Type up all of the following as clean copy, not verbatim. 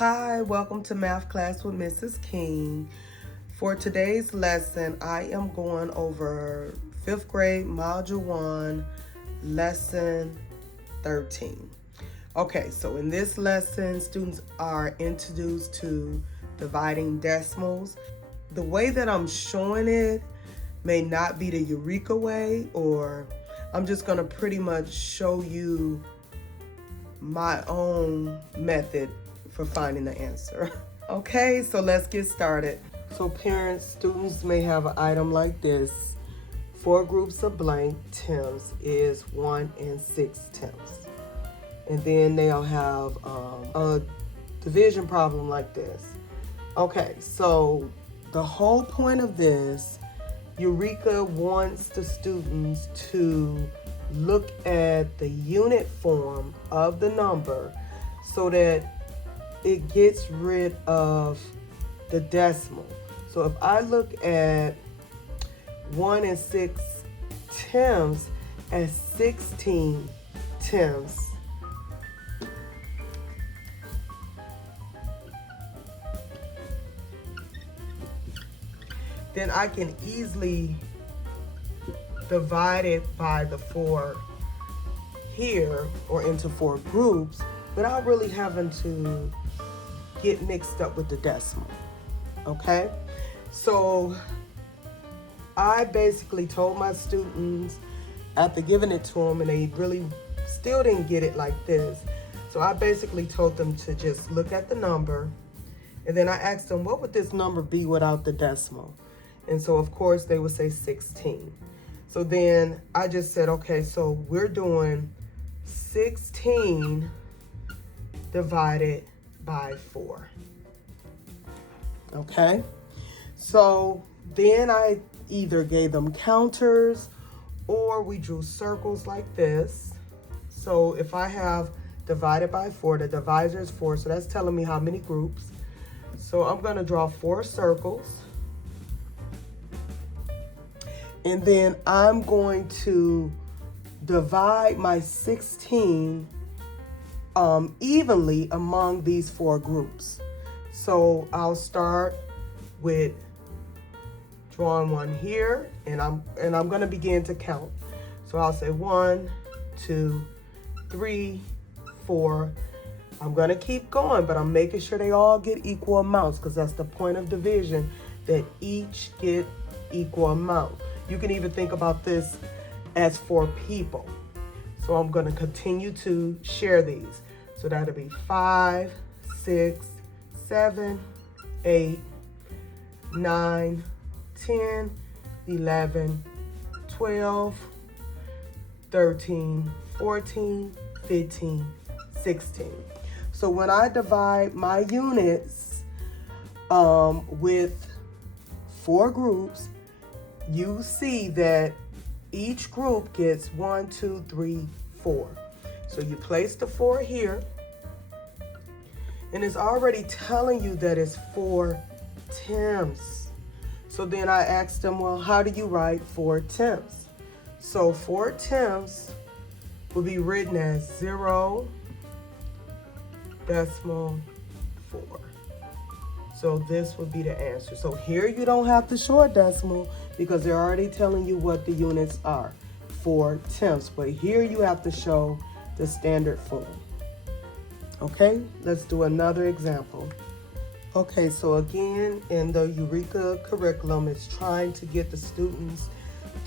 Hi, welcome to Math Class with Mrs. King. For today's lesson, I am going over 5th grade Module 1, Lesson 13. Okay, so in this lesson, students are introduced to dividing decimals. The way that I'm showing it may not be the Eureka way, or I'm just going to pretty much show you my own method for finding the answer. Okay, so let's get started. So parents, students may have an item like this. 4 groups of blank tenths is 1 6/10. And then they'll have a division problem like this. Okay, so the whole point of this, Eureka wants the students to look at the unit form of the number so that it gets rid of the decimal. So if I look at 1 6/10 as 16 tenths, then I can easily divide it by the 4 here or into 4 groups without really having to get mixed up with the decimal. Okay, so I basically told my students after giving it to them, and they really still didn't get it like this, so I basically told them to just look at the number, and then I asked them, what would this number be without the decimal? And so of course they would say 16. So then I just said, okay, so we're doing 16 divided by 4. Okay, so then I either gave them counters or we drew circles like this. So if I have divided by 4, the divisor is 4, so that's telling me how many groups. So I'm going to draw 4 circles. And then I'm going to divide my 16 evenly among these 4 groups. So I'll start with drawing one here, and I'm going to begin to count. So I'll say 1, 2, 3, 4. I'm going to keep going, but I'm making sure they all get equal amounts, because that's the point of division, that each get equal amount. You can even think about this as 4 people. So I'm going to continue to share these. So that'll be 5, 6, 7, 8, 9, 10, 11, 12, 13, 14, 15, 16. So when I divide my units with 4 groups, you see that each group gets 1, 2, 3, 4. So you place the 4 here, and it's already telling you that it's 4 tenths. So then I asked them, well, how do you write 4 tenths? So 4 tenths will be written as 0.4. So this would be the answer. So here you don't have to show a decimal because they're already telling you what the units are, 4 tenths. But here you have to show the standard form. Okay, let's do another example. Okay, so again, in the Eureka curriculum, it's trying to get the students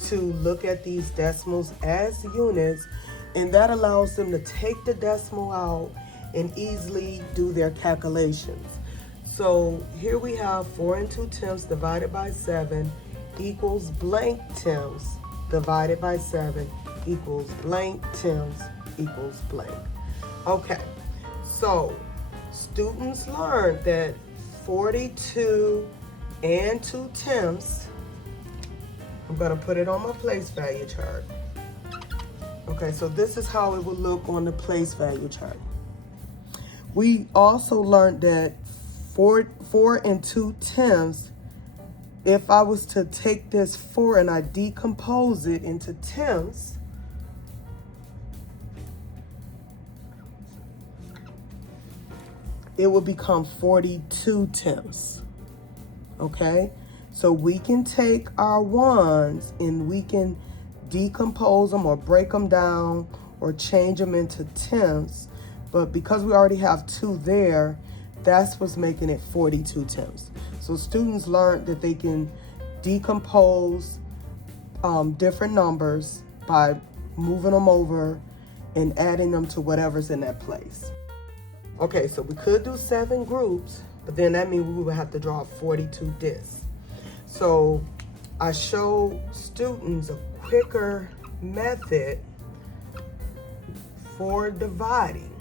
to look at these decimals as units, and that allows them to take the decimal out and easily do their calculations. So here we have 4 2/10 divided by 7 equals blank tenths divided by 7 equals blank tenths equals blank. Okay, so students learned that 42 2/10, I'm going to put it on my place value chart. Okay, so this is how it would look on the place value chart. We also learned that 4 2/10, if I was to take this 4 and I decompose it into tenths, it would become 42 tenths. Okay, so we can take our ones and we can decompose them or break them down or change them into tenths. But because we already have 2 there, that's what's making it 42 tenths. So students learned that they can decompose different numbers by moving them over and adding them to whatever's in that place. Okay, so we could do 7 groups, but then that means we would have to draw 42 discs. So I show students a quicker method for dividing.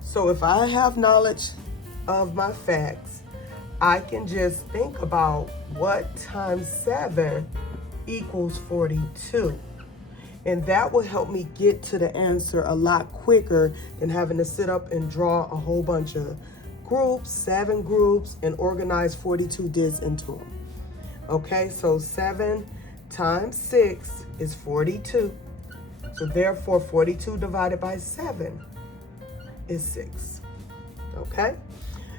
So if I have knowledge of my facts, I can just think about what times 7 equals 42. And that will help me get to the answer a lot quicker than having to sit up and draw a whole bunch of groups, 7 groups, and organize 42 discs into them. Okay, so 7 times 6 is 42. So therefore, 42 divided by 7 is 6. Okay,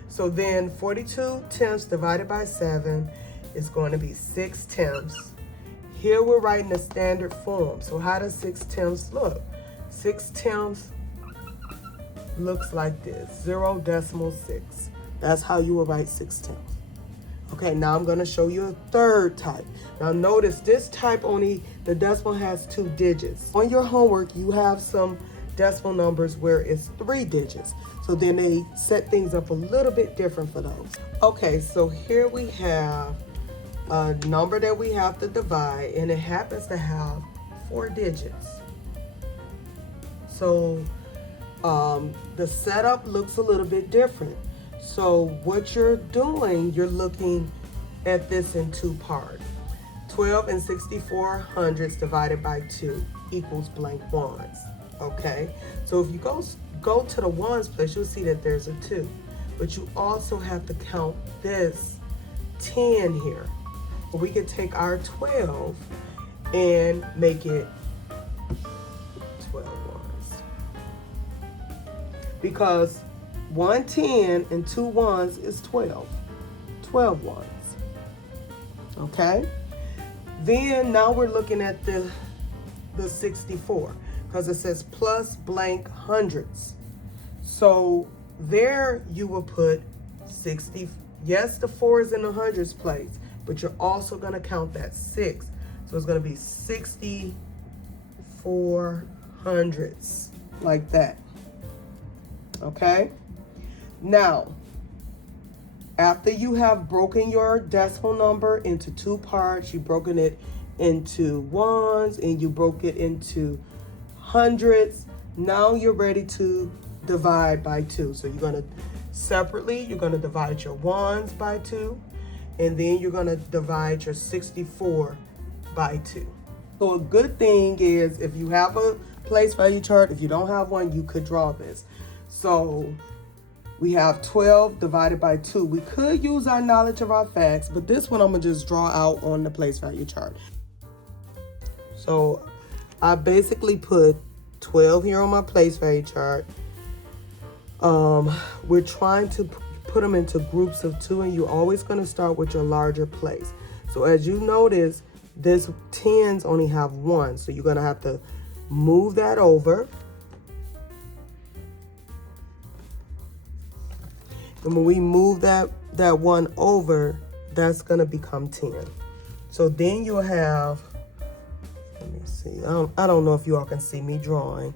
so then 42 tenths divided by 7 is going to be 6 tenths. Here we're writing the standard form. So how does 6 tenths look? 6 tenths looks like this, 0.6. That's how you will write 6 tenths. Okay, now I'm going to show you a third type. Now notice this type only, the decimal has 2 digits. On your homework, you have some decimal numbers where it's 3 digits. So then they set things up a little bit different for those. Okay, so here we have a number that we have to divide, and it happens to have 4 digits. So the setup looks a little bit different. So what you're doing, you're looking at this in 2 parts. 12 and 64 hundredths divided by 2 equals blank ones. Okay, so if you go to the ones place, you'll see that there's a 2, but you also have to count this 10 here. But we could take our 12 and make it 12 ones, because 1 10 and 2 ones is 12. 12 ones. Okay, then now we're looking at the 64, because it says plus blank hundredths. So there you will put 60. Yes, the 4 is in the hundreds place, but you're also going to count that 6. So it's going to be 64 hundredths, like that. Okay? Now, after you have broken your decimal number into 2 parts, you've broken it into ones and you broke it into hundreds, now you're ready to divide by 2. So you're going to separately, you're going to divide your ones by 2, and then you're going to divide your 64 by 2. So a good thing is, if you have a place value chart, if you don't have one, you could draw this. So we have 12 divided by 2. We could use our knowledge of our facts, but this one I'm going to just draw out on the place value chart. So I basically put 12 here on my place value chart. We're trying to put them into groups of 2, and you're always going to start with your larger place. So as you notice, this 10s only have 1, so you're going to have to move that over. And when we move that 1 over, that's going to become 10. So then you'll have, let me see, I don't know if you all can see me drawing.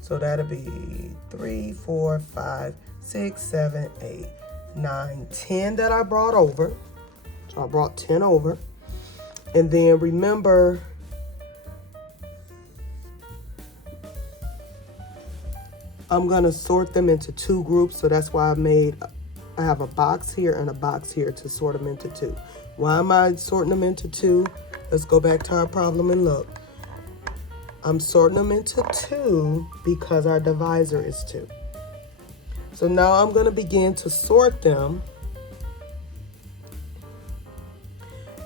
So that'll be 3, 4, 5, 6, 7, 8, 9, 10 that I brought over. So I brought 10 over. And then remember, I'm going to sort them into 2 groups. So that's why I have a box here and a box here to sort them into 2. Why am I sorting them into 2? Let's go back to our problem and look. I'm sorting them into 2 because our divisor is 2. So now I'm going to begin to sort them.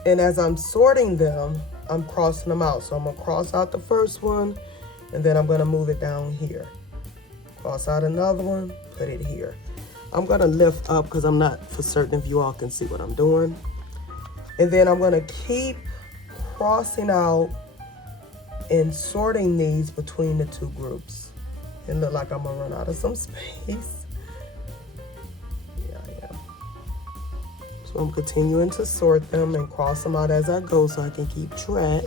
And as I'm sorting them, I'm crossing them out. So I'm going to cross out the first one, and then I'm going to move it down here. Cross out another one, put it here. I'm gonna lift up because I'm not for certain if you all can see what I'm doing. And then I'm gonna keep crossing out and sorting these between the two groups. It look like I'm gonna run out of some space. Yeah, I am. So I'm continuing to sort them and cross them out as I go so I can keep track.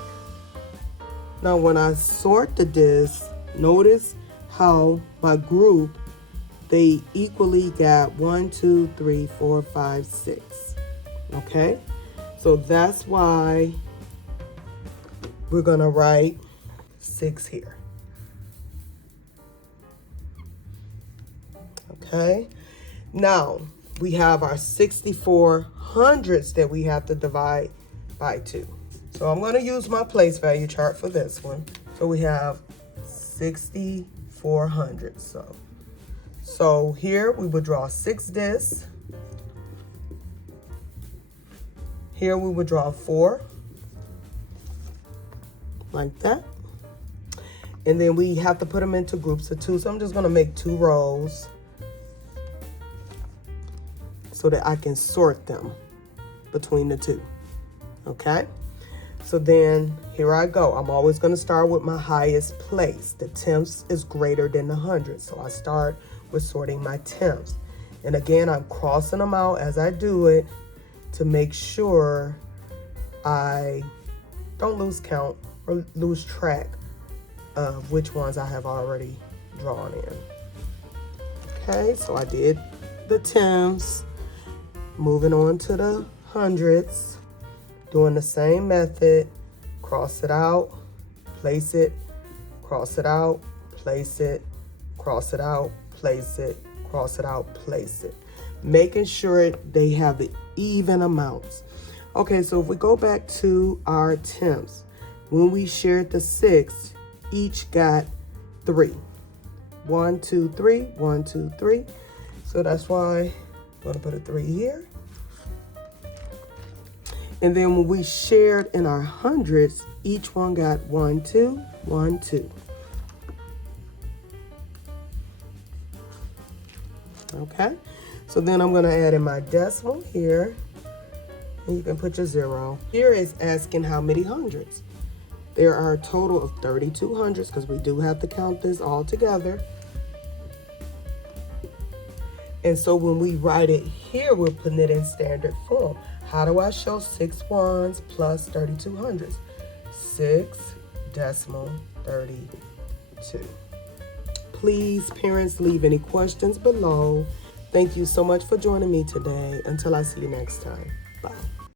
Now when I sort the disc, notice how my group, they equally got 1, 2, 3, 4, 5, 6. Okay? So that's why we're gonna write 6 here. Okay? Now, we have our 64 hundredths that we have to divide by 2. So I'm gonna use my place value chart for this one. So we have 64 hundredths. So here we would draw 6 discs. Here we would draw 4, like that. And then we have to put them into groups of 2. So I'm just gonna make 2 rows so that I can sort them between the 2, okay? So then here I go. I'm always gonna start with my highest place. The tenths is greater than the hundredths. So I start with sorting my tenths. And again, I'm crossing them out as I do it to make sure I don't lose count or lose track of which ones I have already drawn in. Okay, so I did the tenths, moving on to the hundredths, doing the same method, cross it out, place it, cross it out, place it, cross it out, place it, cross it out, place it. Making sure they have the even amounts. Okay, so if we go back to our tenths, when we shared the 6, each got 3. 1, 2, 3, 1, 2, 3. So that's why I'm gonna put a 3 here. And then when we shared in our hundredths, each one got 1, 2, 1, 2. Okay, so then I'm gonna add in my decimal here, and you can put your 0. Here is asking how many hundredths. There are a total of 32 hundredths because we do have to count this all together. And so when we write it here, we're putting it in standard form. How do I show 6 ones plus 32 hundredths? 6 decimal 32. Please, parents, leave any questions below. Thank you so much for joining me today. Until I see you next time. Bye.